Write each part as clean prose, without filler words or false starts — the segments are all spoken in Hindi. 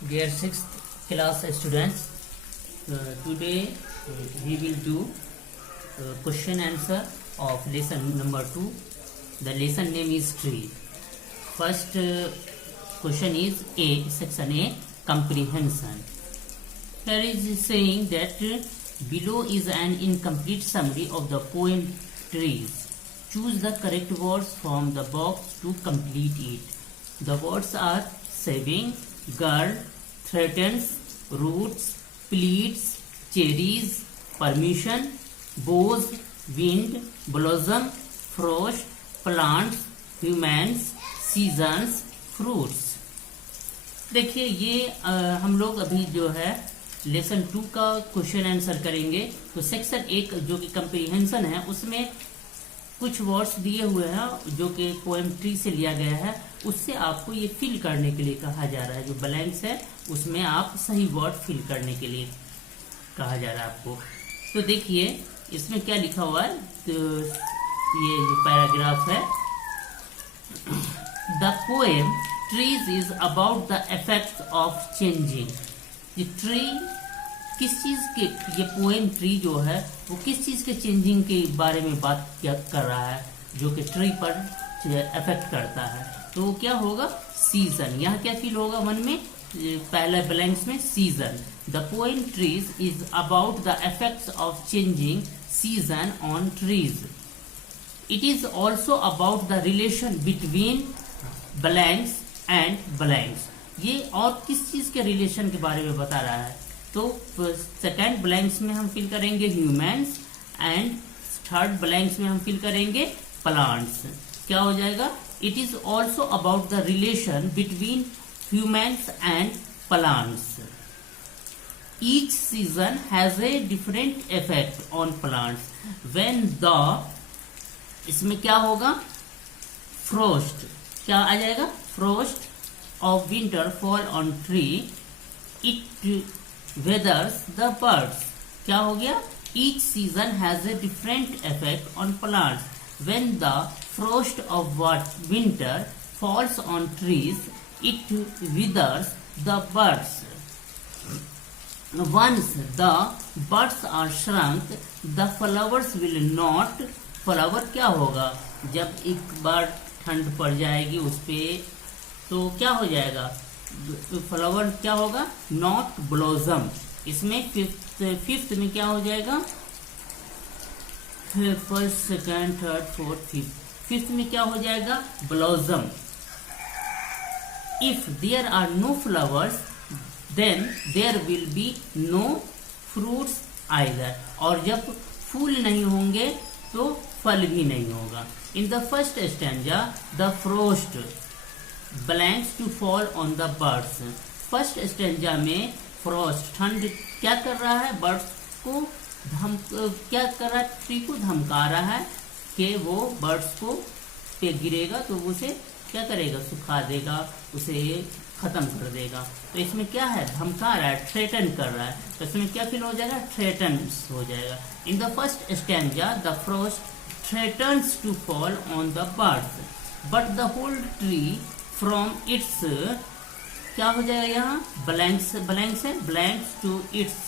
Dear sixth class students, today we will do question answer of lesson number 2. The lesson name is tree. First question is A, section A, comprehension. Here is saying that below is an incomplete summary of the poem trees. Choose the correct words from the box to complete it. The words are saving, girl, threatens, roots, pleads, cherries, permission, bows, wind, blossom, frost, plants, humans, seasons, fruits. देखिए ये हम लोग अभी जो है लेसन 2 का क्वेश्चन आंसर करेंगे। तो सेक्शन 1 जो कि कंप्रीहेंशन है उसमें कुछ वर्ड्स दिए हुए हैं जो कि पोएम ट्री से लिया गया है, उससे आपको ये फिल करने के लिए कहा जा रहा है। जो ब्लैंक्स है उसमें आप सही वर्ड फिल करने के लिए कहा जा रहा है आपको। तो देखिए इसमें क्या लिखा हुआ है, तो ये जो पैराग्राफ है, the poem trees is about the effect of changing. ये ट्री किस चीज के, ये पोएम ट्री जो है वो किस चीज के चेंजिंग के बारे में बात क्या कर रहा है, जो कि ट्री पर इफेक्ट करता है। तो वो क्या होगा, सीजन। यहाँ क्या फील होगा मन में, पहले ब्लैंक्स में season. The poem trees is about the effects of changing season on trees. It is also about the relation between blanks and blanks. ये और किस चीज के रिलेशन के बारे में बता रहा है। तो सेकेंड ब्लैंक्स में हम फिल करेंगे ह्यूमंस एंड थर्ड ब्लैंक्स में हम फिल करेंगे प्लांट्स। क्या हो जाएगा, it is also about the relation between humans and plants. Each season has a different effect on plants when the, इसमें क्या होगा, फ्रोस्ट, क्या आ जाएगा, frost of winter fall on tree, it weathers the birds। क्या हो गया, each season has a different effect on plants when the frost of winter falls on trees, it withers the birds। Once the buds are shrunk, the flowers will not, flower क्या होगा, जब एक बार ठंड पड़ जाएगी उस पे तो क्या हो जाएगा, फ्लावर क्या होगा, नॉट ब्लॉसम। इसमें फिफ्थ में क्या हो जाएगा, first second third fourth fifth में क्या हो जाएगा, blossom. If there are no flowers then there will be no fruits either. और जब फूल नहीं होंगे तो फल भी नहीं होगा। In the first stanza the frost blanks to fall on the birds. First stanza में फ्रॉस्ट, ठंड क्या कर रहा है, बर्ड्स को क्या कर रहा है, ट्री को धमका रहा है कि वो बर्ड्स को पे गिरेगा तो उसे क्या करेगा, सुखा देगा, उसे खत्म कर देगा। तो इसमें क्या है, धमका रहा है, थ्रेटन कर रहा है। तो इसमें क्या फील हो जाएगा, थ्रेटन्स हो जाएगा। In the first stanza the frost threatens to fall on the birds but the whole tree from its, क्या हो जाएगा यहाँ, ब्लैंक्स, ब्लैंक्स है, blanks to its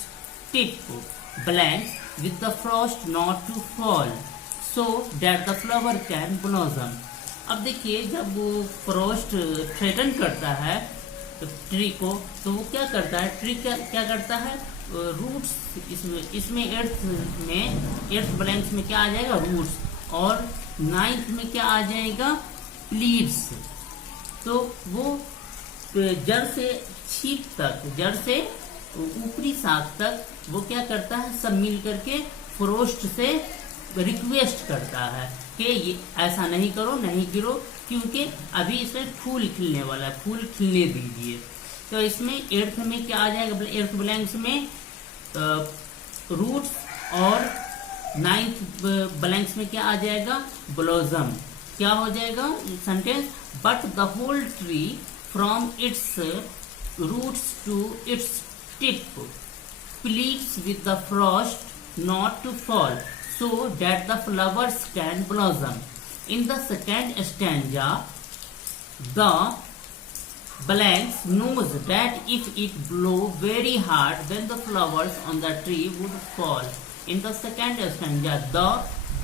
tip, blanks with the frost not to fall so that the flower can blossom. अब देखिए जब वो फ्रॉस्ट थ्रेटन करता है तो ट्री को, तो वो क्या करता है, ट्री क्या करता है, रूट्स, इसमें एर्थ ब्लैंक्स में क्या आ जाएगा, रूट्स, और नाइन्थ में क्या आ जाएगा, लीव्स। तो वो जड़ से छीप तक, जड़ से ऊपरी शाख तक वो क्या करता है, सब मिल करके फ्रोस्ट से रिक्वेस्ट करता है कि ये ऐसा नहीं करो, नहीं गिरो, क्योंकि अभी इसमें फूल खिलने वाला है, फूल खिलने दीजिए। तो इसमें एर्थ में क्या आ जाएगा, एर्थ ब्लैंक्स में रूट्स, और नाइन्थ ब्लैंक्स में क्या आ जाएगा, ब्लॉसम। क्या हो जाएगा sentence, but the whole tree from its roots to its tip pleads with the frost not to fall so that the flowers can blossom. In the second stanza the blanks knows that if it blow very hard, then the flowers on the tree would fall. In the second stanza, the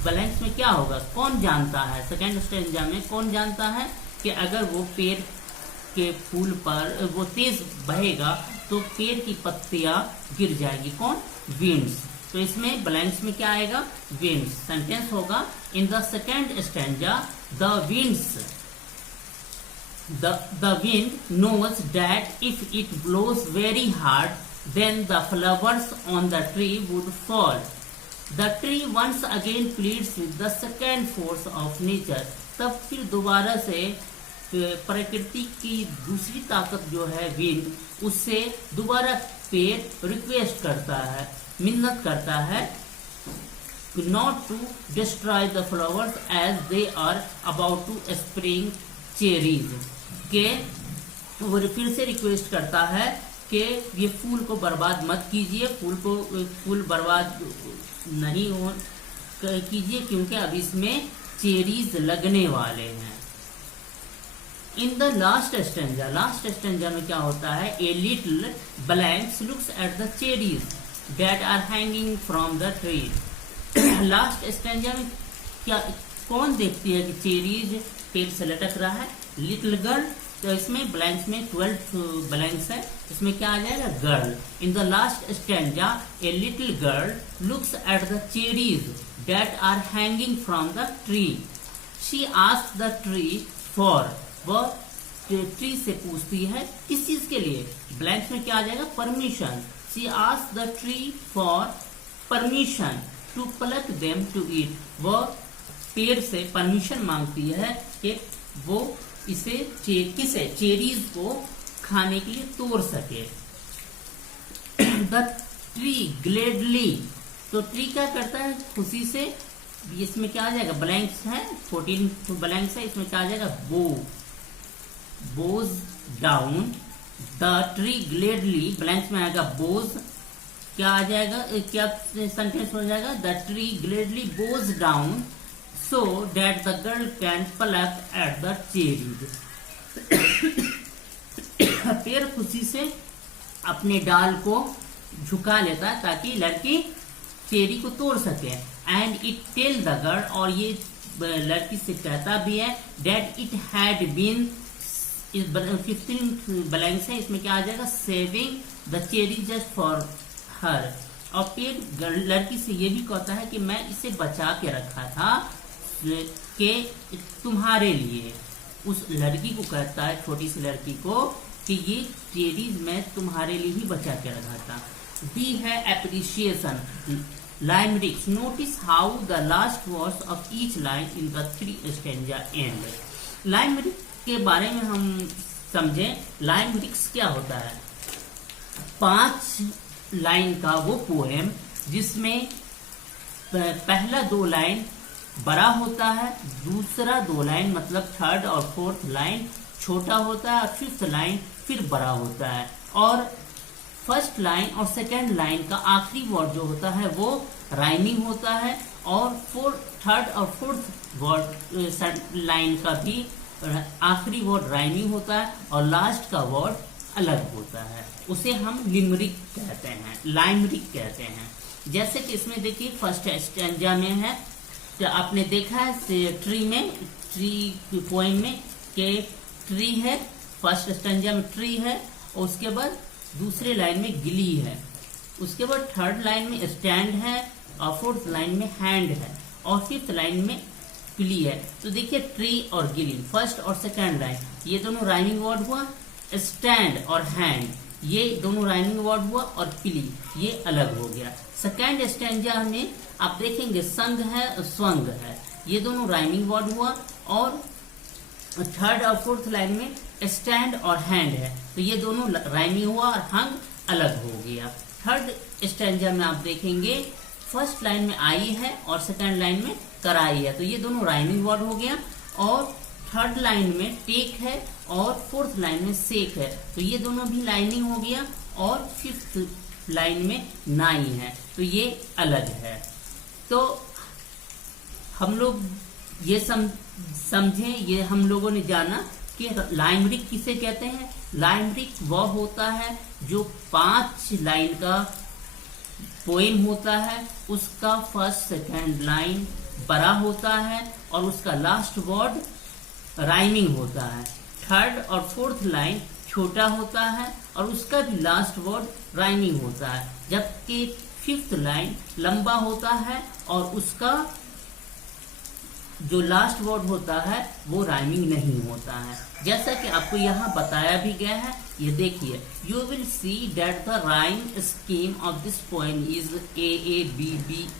blanks में क्या होगा, कौन जानता है, सेकेंड स्टेंजा में कौन जानता है कि अगर वो पेड़ के फूल पर वो तेज बहेगा तो पेड़ की पत्तियां गिर जाएगी, कौन, विंड्स। तो इसमें ब्लैंक्स में क्या आएगा, विंड्स। सेंटेंस होगा in the second stanza the winds the wind knows that if it blows very hard, then the flowers on the tree would fall. The tree once again pleads with the second force of nature. तब फिर दोबारा से प्रकृति की दूसरी ताकत जो है विंड, उससे दोबारा पेड़ रिक्वेस्ट करता है, मिन्नत करता है, not to destroy the flowers as they are about to spring cherries. के वो फिर से रिक्वेस्ट करता है कि ये फूल को बर्बाद मत कीजिए, फूल बर्बाद नहीं हो कीजिए क्योंकि अब इसमें चेरीज लगने वाले हैं। इन द लास्ट स्टेंजा में क्या होता है, a little blanks looks at the cherries that are hanging from the tree. Last stanza में क्या, कौन देखती है कि चेरीज पेड़ से लटक रहा है, लिटिल गर्ल। तो इसमें ब्लैंक्स में 12 ब्लैंक्स है, इसमें क्या आ जाएगा, girl. In the last stanza a little girl looks at the cherries that are hanging from the tree. She asked the tree for, वह ट्री से पूछती है किस चीज के लिए, ब्लैंक्स में क्या आ जाएगा, permission. She asked the tree for permission to pluck them to eat. वह पेड़ से परमिशन मांगती है कि वो इसे किसे, चेरीज को खाने के लिए तोड़ सके। द ट्री ग्लेडली, तो ट्री क्या करता है, खुशी से। इसमें क्या आ जाएगा, ब्लैंक्स है, 14 ब्लैंक्स है, इसमें क्या आ जाएगा, बोज down. The tree gladly, blanks में आएगा बोज, क्या आ जाएगा, क्या सेंटेंस हो जाएगा, the tree gladly bows down so that the girl can pluck at the cherries. पेड़ खुशी से अपने डाल को झुका लेता है ताकि लड़की चेरी को तोड़ सके। And it tell the girl, और ये लड़की से कहता भी है, that it had been 15 blanks है, इसमें क्या आ जाएगा, saving the cherry just for her। और पेड़ लड़की से ये भी कहता है कि मैं इसे बचा के रखा था के तुम्हारे लिए। उस लड़की को कहता है, छोटी सी लड़की को, कि ये चेरीज मैं तुम्हारे लिए ही बचा के रखा था। बी है appreciation, limericks. Notice how the last words of each line in the 3 stanza end. Limericks के बारे में हम समझें। लाइमरिक्स क्या होता है, 5 लाइन का वो पोएम जिसमें पहला 2 लाइन बड़ा होता है, दूसरा 2 लाइन मतलब थर्ड और फोर्थ लाइन छोटा होता है, और 5th लाइन फिर बड़ा होता है, और फर्स्ट लाइन और सेकेंड लाइन का आखिरी वर्ड जो होता है वो राइमिंग होता है, और थर्ड और फोर्थ वर्ड लाइन का भी आखिरी वर्ड राइमिंग होता है, और लास्ट का वर्ड अलग होता है। उसे हम लिमरिक कहते हैं, लाइमरिक कहते हैं। जैसे कि इसमें देखिए फर्स्ट स्टेंजा में है, तो आपने देखा है ट्री पोएम में कि ट्री है, फर्स्ट स्टेंजा में ट्री है, और उसके बाद दूसरे लाइन में गिली है, उसके बाद थर्ड लाइन में स्टैंड है, और फोर्थ लाइन में हैंड है, और 5th लाइन में पिली है। तो देखिए ट्री और गिली, फर्स्ट और सेकेंड लाइन, ये दोनों राइमिंग वर्ड हुआ। स्टैंड और हैंड, ये दोनों राइमिंग वर्ड हुआ, और पिली ये अलग हो गया। सेकेंड स्टेंजा में आप देखेंगे संग है और स्वंग है, ये दोनों राइमिंग वर्ड हुआ, और थर्ड और फोर्थ लाइन में स्टैंड और हैंड है, तो ये दोनों राइमिंग हुआ और हंग अलग हो गया। थर्ड स्टेंजा में आप देखेंगे फर्स्ट लाइन में आई है और सेकेंड लाइन में कराई है, तो ये दोनों राइमिंग वर्ड हो गया, और थर्ड लाइन में टेक है और फोर्थ लाइन में सेक है, तो ये दोनों भी लाइनिंग हो गया, और 5th लाइन में नाई है, तो ये अलग है। तो हम लोग ये समझे, ये हम लोगों ने जाना कि लाइमरिक किसे कहते हैं। लाइमरिक वह होता है जो 5 लाइन का पोएम होता है, उसका फर्स्ट सेकंड लाइन बड़ा होता है और उसका लास्ट वर्ड राइमिंग होता है। थर्ड और फोर्थ लाइन छोटा होता है और उसका भी लास्ट वर्ड राइमिंग होता है, जबकि फिफ्थ लाइन लंबा होता है और उसका जो लास्ट वर्ड होता है वो राइमिंग नहीं होता है। जैसा कि आपको यहाँ बताया भी गया है, ये देखिए, you will see that the rhyme scheme of this poem is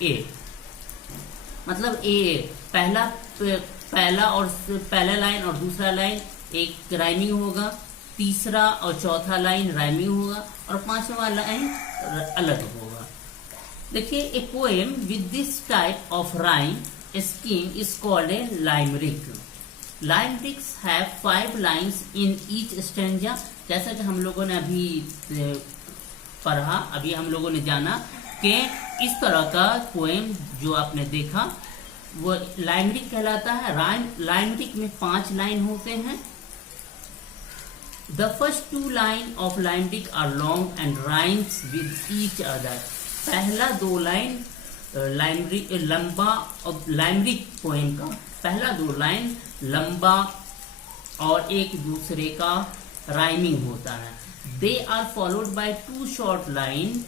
A मतलब पहला लाइन और दूसरा लाइन एक राइमिंग होगा, तीसरा और चौथा लाइन राइमिंग होगा और पांचवा लाइन अलग होगा। देखिए, a poem with this type of rhyme scheme is called a limerick. Limericks have 5 lines in each stanza. जैसा कि हम लोगों ने अभी पढ़ा, अभी हम लोगों ने जाना कि इस तरह का पोएम जो आपने देखा वो लाइमरिक कहलाता है। लाइमरिक में 5 लाइन होते हैं। The first 2 lines of limerick are long and rhymes with each other. पहला 2 लाइन लाइमरिक पोएम का पहला 2 लाइन लंबा और एक दूसरे का राइमिंग होता है। They are followed by 2 short line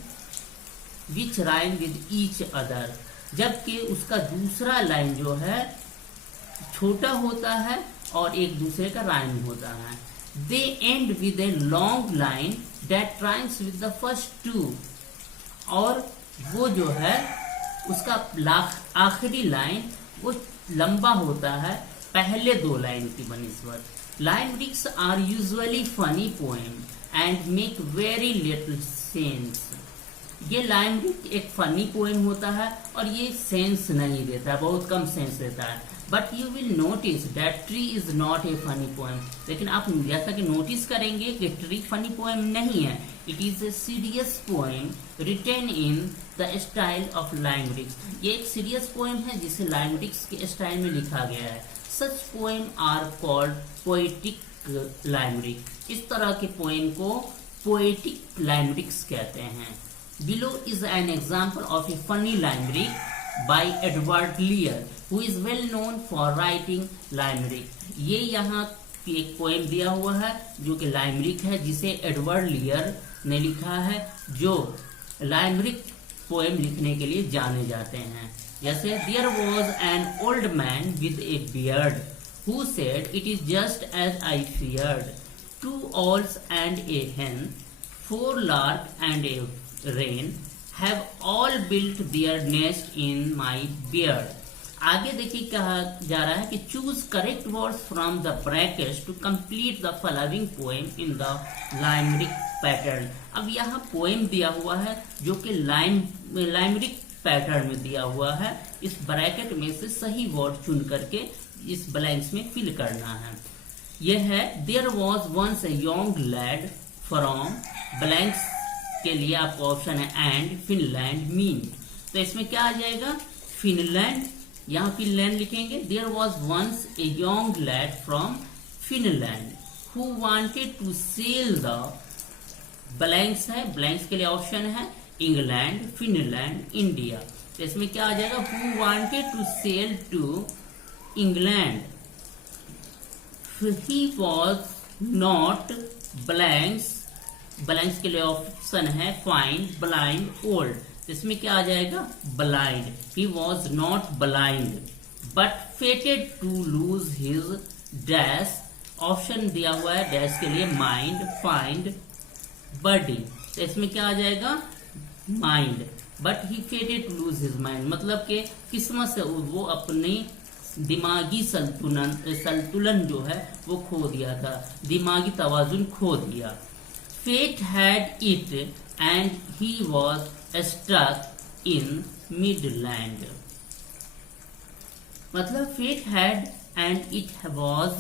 which rhyme with each other, जबकि उसका दूसरा लाइन जो है छोटा होता है और एक दूसरे का राइम होता है। They end with a long line that rhymes with the first 2, और वो जो है उसका आखिरी लाइन वो लंबा होता है पहले 2 लाइन की बनिस्बत। Limericks are usually funny poem and make very little sense. ये लाइमरिक एक फनी पोएम होता है और ये सेंस नहीं देता है, बहुत कम सेंस देता है। But you will notice that tree is not a funny poem. लेकिन आप जैसा कि नोटिस करेंगे कि ट्री फनी पोएम नहीं है। It is a serious poem written in the style of limericks. ये एक सीरियस पोएम है जिसे लाइमरिक्स के स्टाइल में लिखा गया है। Such poem are called poetic limerick. इस तरह के पोएम को पोएटिक लाइमरिक्स कहते हैं। Below is an example of a funny limerick by Edward Lear who is well known for writing limerick. ये यहाँ एक पोएम दिया हुआ है जो कि लाइमरिक है, जिसे एडवर्ड लियर ने लिखा है, जो लाइमरिक पोएम लिखने के लिए जाने जाते हैं। जैसे there was an old man with a beard who said it is just as I feared, 2 owls and a hen, 4 lark and a wren have all built their nest in my beard. आगे देखिए कहा जा रहा है कि choose correct words from the brackets to complete the following poem in the limerick pattern. अब यहाँ पोएम दिया हुआ है जो कि लाइमरिक पैटर्न में दिया हुआ है। इस ब्रैकेट में से सही वर्ड चुन करके इस ब्लैंक्स में फिल करना है। यह है there was once a young lad from, blanks के लिए आपको ऑप्शन है एंड फिनलैंड मीन। तो इसमें क्या आ जाएगा, फिनलैंड, यहाँ फिनलैंड लिखेंगे। There was once a young lad from Finland who wanted to sell the, blanks है, ब्लैंक्स के लिए ऑप्शन है इंग्लैंड, फिनलैंड, इंडिया। तो इसमें क्या आ जाएगा, who wanted to sell to England, he was not, blanks, blanks के लिए ऑप्शन है फाइंड, ब्लाइंड, ओल्ड। इसमें क्या आ जाएगा, blind. He was not blind but fated to lose his dash, option दिया हुआ है डैश के लिए माइंड, फाइंड, बडी। तो इसमें क्या आ जाएगा, mind. But he fated to lose his mind, मतलब कि किस्मत से वो अपनी दिमागी संतुलन जो है वो खो दिया था, दिमागी तवाजुन खो दिया। Fate had it and he was stuck in midland, मतलब fate had and it was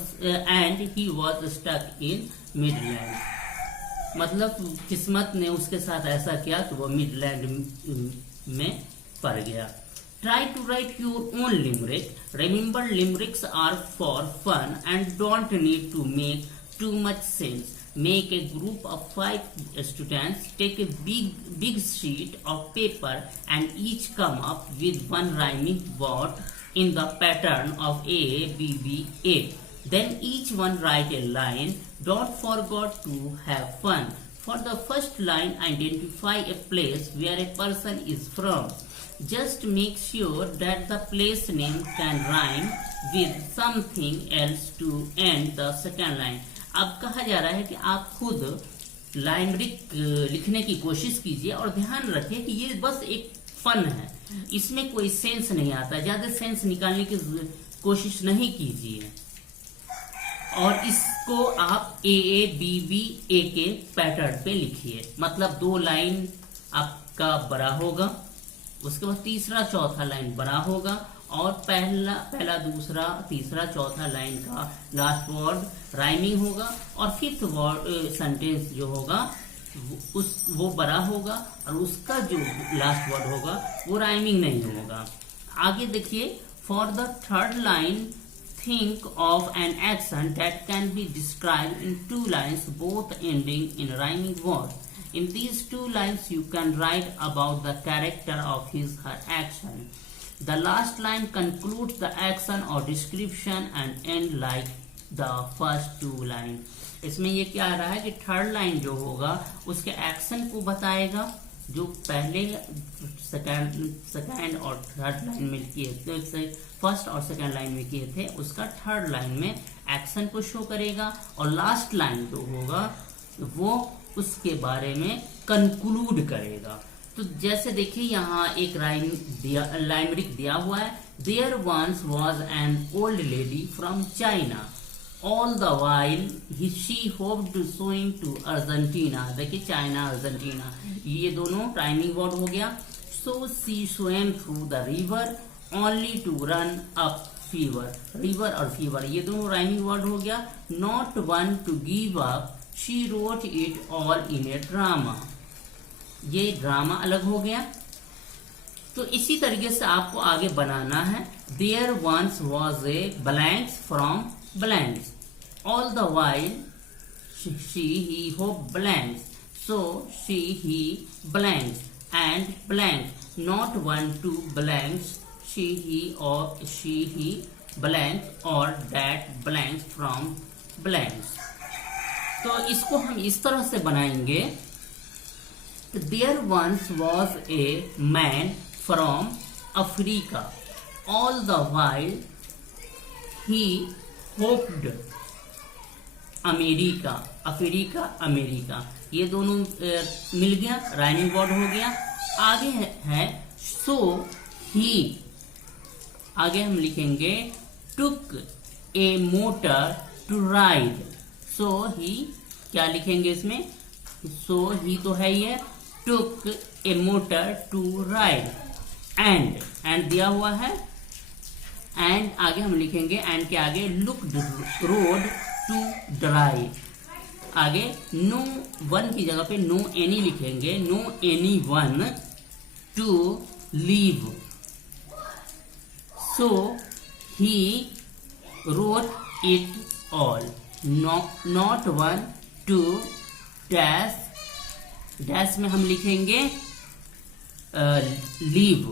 and he was stuck in midland, मतलब किस्मत ने उसके साथ ऐसा किया कि वो मिडलैंड में पड़ गया। Try to write your own limerick. Remember, limericks are for fun and don't need to make too much sense. Make a group of 5 students, take a big sheet of paper and each come up with one rhyming word in the pattern of A, B, B, A. Then each one write a line. Don't forget to have fun. For the first line, identify a place where a person is from. Just make sure that the place name can rhyme with something else to end the second line. अब कहा जा रहा है कि आप खुद लाइमरिक लिखने की कोशिश कीजिए और ध्यान रखिए कि ये बस एक फन है, इसमें कोई सेंस नहीं आता, ज्यादा सेंस निकालने की कोशिश नहीं कीजिए। और इसको आप ए बी बी ए के पैटर्न पे लिखिए, मतलब 2 लाइन आपका बड़ा होगा, उसके बाद तीसरा चौथा लाइन बड़ा होगा और पहला दूसरा तीसरा चौथा लाइन का लास्ट वर्ड राइमिंग होगा और फिफ्थ वर्ड सेंटेंस जो होगा वो बड़ा होगा और उसका जो लास्ट वर्ड होगा वो राइमिंग नहीं होगा। आगे देखिए, for the third line think of an action that can be described in 2 lines, both ending in rhyming words. In these 2 lines, you can write about the character of his/her action. The last line concludes the action or description and end like the first 2 lines. इसमें ये क्या आ रहा है कि थर्ड लाइन जो होगा उसके एक्शन को बताएगा, जो पहले सेकंड और थर्ड लाइन में किए थे, फर्स्ट और सेकंड लाइन में किए थे, उसका थर्ड लाइन में एक्शन को शो करेगा और लास्ट लाइन जो होगा वो उसके बारे में कंक्लूड करेगा। तो जैसे देखिए यहाँ एक लाइमरिक दिया हुआ है, there once was an old lady from China, all the while she hoped to swim to Argentina. देखिए चाइना अर्जेंटीना ये दोनों राइमिंग वर्ड हो गया। So she swim through the river only to run up fever, river और फीवर ये दोनों राइमिंग वर्ड हो गया। Not one to give up she wrote it all in a drama, ये ड्रामा अलग हो गया। तो इसी तरीके से आपको आगे बनाना है। There once was a blanks from blanks, all the while she he hope blanks, so she he blanks and blank, not one to blanks she he blanks or that blanks from blanks। तो इसको हम इस तरह से बनाएंगे। There once was a man from Africa, all the while he hoped America, America ये दोनों मिल गया, राइमिंग वर्ड हो गया। आगे है so he, आगे हम लिखेंगे took a motor to ride, so he क्या लिखेंगे इसमें, so he तो है ही है, took a motor to ride and दिया हुआ है and आगे हम लिखेंगे and के आगे looked road to drive, आगे no one की जगह पे no any लिखेंगे, no anyone to leave, so he wrote it all, not one to dash में हम लिखेंगे leave,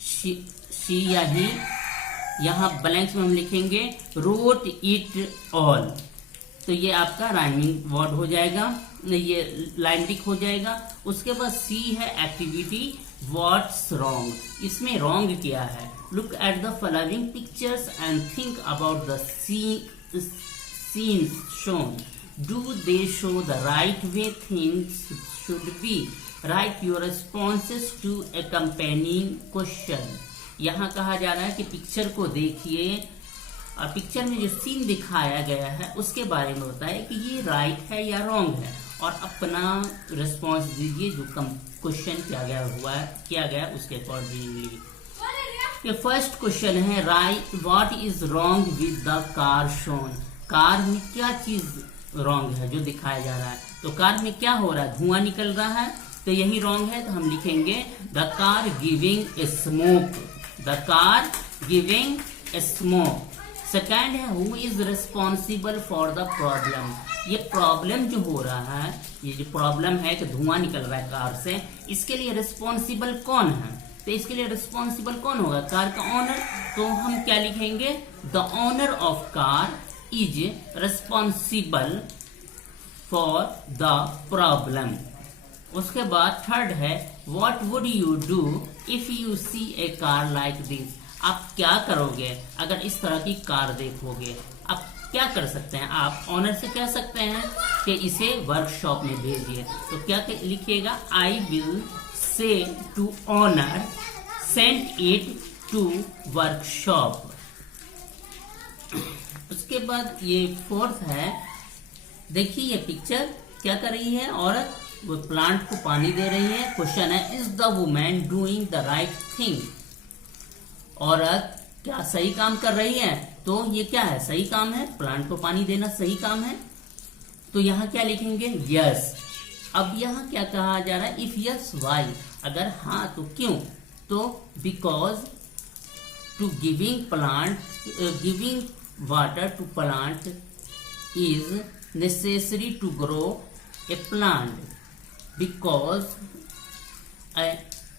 she या he, यहाँ ब्लैंक्स में हम लिखेंगे wrote it all। तो ये आपका राइमिंग वर्ड हो जाएगा, ये लाइमरिक हो जाएगा। उसके बाद सी है एक्टिविटी व्हाट्स रॉन्ग, इसमें रॉन्ग क्या है। Look at the following pictures and think about the scenes shown, do they show the right way things should be, write your responses to a accompanying question. यहाँ कहा जा रहा है कि पिक्चर को देखिए और पिक्चर में जो सीन दिखाया गया है उसके बारे में बताए कि ये राइट है या रॉन्ग है और अपना रिस्पॉन्स दीजिए जो क्वेश्चन किया गया उसके अकॉर्डिंगली। ये फर्स्ट क्वेश्चन है right what is wrong with the car shown, car में क्या चीज रॉन्ग है जो दिखाया जा रहा है। तो कार में क्या हो रहा है, धुआं निकल रहा है, तो यही रॉन्ग है। तो हम लिखेंगे the car giving a smoke, the car giving smoke. Second है who is responsible for the problem. ये प्रॉब्लम जो हो रहा है, ये जो प्रॉब्लम है कि धुआं निकल रहा है कार से, इसके लिए रिस्पॉन्सिबल कौन है? तो इसके लिए रिस्पॉन्सिबल कौन होगा? कार का ओनर। तो हम क्या लिखेंगे? The owner of car is responsible for the problem. उसके बाद थर्ड है what would you do if you see a car like this. आप क्या करोगे अगर इस तरह की कार देखोगे? आप क्या कर सकते हैं? आप ओनर से कह सकते हैं कि इसे वर्कशॉप में भेजिए। तो क्या लिखिएगा? I will say to owner send it to workshop. उसके बाद ये फोर्थ है, देखिए ये पिक्चर क्या कर रही है? औरत वो प्लांट को पानी दे रही है। क्वेश्चन है is the women doing the right thing. औरत क्या सही काम कर रही है? तो ये क्या है? सही काम है, प्लांट को पानी देना सही काम है। तो यहाँ क्या लिखेंगे? यस। अब यहाँ क्या कहा जा रहा है? If yes why. अगर हाँ तो क्यों? तो because to giving water to plant is necessary to grow a plant because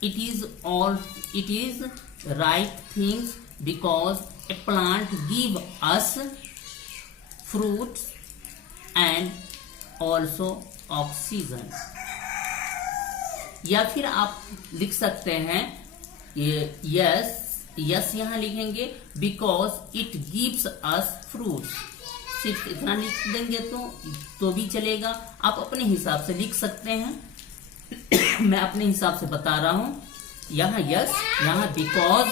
it is right things because a plant give us fruits and also oxygen। या फिर आप लिख सकते हैं यस यहाँ लिखेंगे because it gives us fruits। सिर्फ इतना लिख देंगे तो भी चलेगा। आप अपने हिसाब से लिख सकते हैं। मैं अपने हिसाब से बता रहा हूं। यहाँ यस, यहाँ because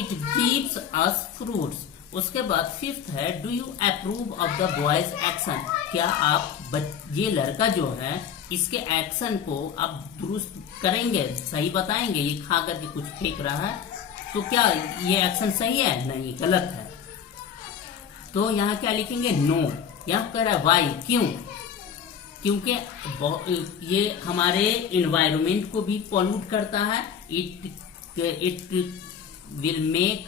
it gives us fruits. उसके बाद फिफ्थ है do you approve of the boys action. क्या आप ये लड़का जो है इसके एक्शन को आप दुरुस्त करेंगे, सही बताएंगे? ये खा करके कुछ फेंक रहा है तो क्या ये एक्शन सही है? नहीं, गलत है। तो यहाँ क्या लिखेंगे? नो। यहाँ कह रहा है वाई, क्यों? क्योंकि ये हमारे इन्वायरमेंट को भी पॉल्यूट करता है। It will make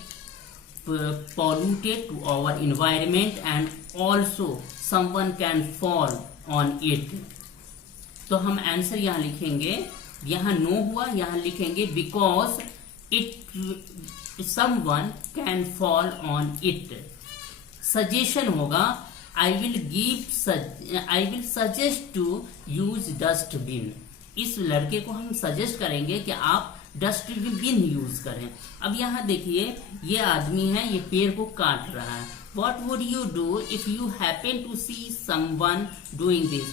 polluted to our environment and also someone can fall on it. तो हम आंसर यहाँ लिखेंगे, यहाँ नो हुआ, यहाँ लिखेंगे because it someone can fall on it. Suggestion होगा I will suggest to use dustbin. इस लड़के को हम सजेस्ट करेंगे कि आप डस्टबिन यूज करें। अब यहाँ देखिए ये आदमी है, ये पेड़ को काट रहा है। What would you do if you happen to see someone doing this?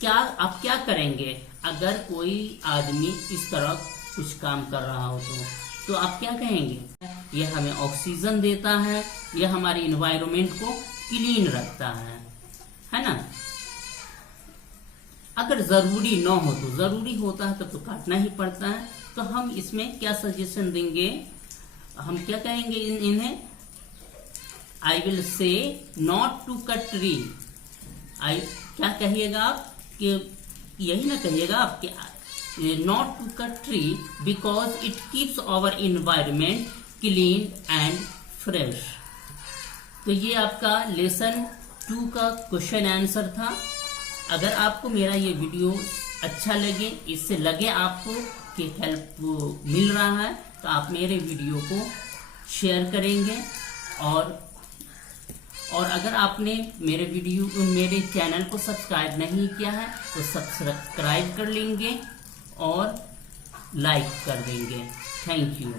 क्या आप क्या करेंगे अगर कोई आदमी इस तरह कुछ काम कर रहा हो तो आप क्या कहेंगे? ये हमें ऑक्सीजन देता है, ये हमारे इन्वायरमेंट को क्लीन रखता है ना। अगर जरूरी न हो तो, जरूरी होता है तब तो काटना ही पड़ता है। तो हम इसमें क्या सजेशन देंगे? हम क्या कहेंगे इन्हें? I will say not to cut tree. क्या कहिएगा आप? कि यही ना कहिएगा आप कि not to cut tree because it keeps our environment clean and fresh. तो ये आपका लेसन 2 का क्वेश्चन आंसर था। अगर आपको मेरा ये वीडियो अच्छा लगे, इससे लगे आपको कि हेल्प मिल रहा है, तो आप मेरे वीडियो को शेयर करेंगे। और अगर आपने मेरे चैनल को सब्सक्राइब नहीं किया है तो सब्सक्राइब कर लेंगे और लाइक कर देंगे। Thank you.